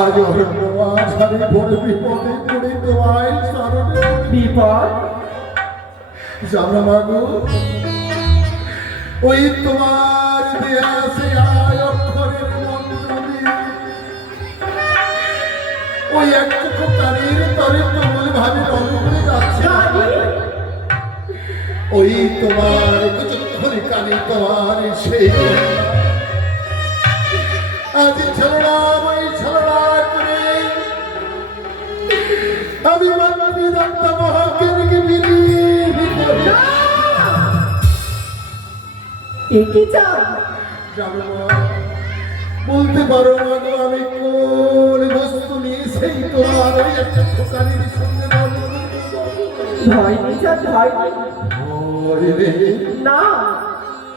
আজ আমরা মাঝারে ভরে বিপদে পড়ে তোমায় স্মরণে। বিপদ? জানো মাগো ওই তোমার দেয়া অক্ষরের মন্ত্র দিয়ে। ওই এক চক্ষু কানের তরে তুমুল ভাবে করে যাচ্ছে ওই তোমার কুচক্ষুর কানে তোমার সেই আজ ছলনা একই চাও জানো বলতে পারো না আমি কোন বস্তু নিয়ে সেই তোমার ওই একটা খোকানির সঙ্গে ভয় নেই ভয় রে না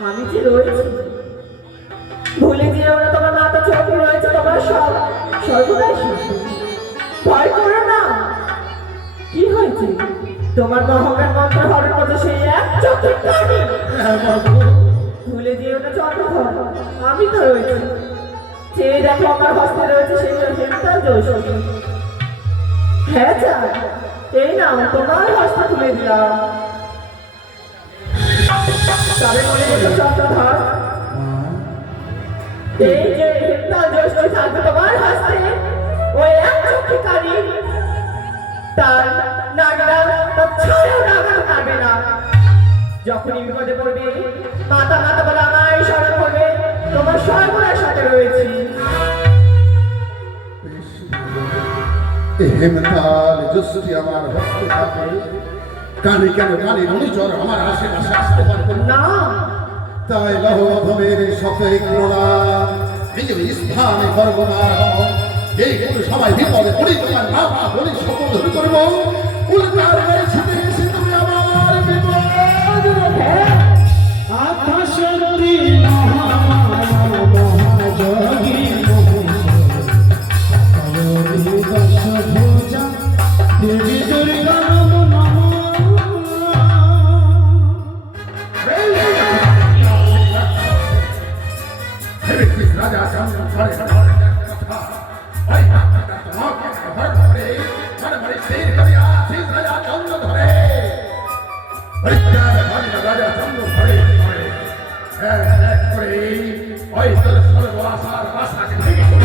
আমি যে রয়েছি ভুলে যেও না তোমার মাথা চোখে রয়েছে তোমার সব সর্বদাই। ভয় করো না। কি হয়েছে? তোমার মহকার মন্ত্র হরণ মতো সেই এক চতুর্থী ভুলে যেও না চন্দ্রধর আমি তো রয়েছি। চেয়ে দেখো আমার হস্তে রয়েছে, সেই হেমতাল দোষ হ্যাঁ চা এই নাও, তোমার হস্তে তুলে দিলাম। তবে মনে চন্দ্রধর এই যে হেমতাল দোষ থাকবে তোমার হস্তে। ওই এক চক্ষু তার নাগরা, তার পারবে না। যখনই বিপদে পড়বে মাতা মাতা বলে আমায় স্মরণ করবে তোমার সর্বদার সাথে রয়েছি। হেমতাল আমার থাকে। কানে কেন কানে আমার আশেপাশে আসতে পারবে না। না। তাই লহ অধমের শতে করোনা নিজের স্থানে হও। এই গুলো সবাই বিপদে পড়ি তোমার মা বলি শপথ ধরে করব। উল্টার গায়ে কি রাজা চন্দ্র ধরে ধরে কথা ওই মাথাটা তোমাকে ধর ধরে মনে মনে স্থির করিয়া আছিস রাজা চন্দ্র ধরে পরিত্যাগ ধরে রাজা চন্দ্র ধরে ধরে এক এক করে ওই তোর সর্ব আশার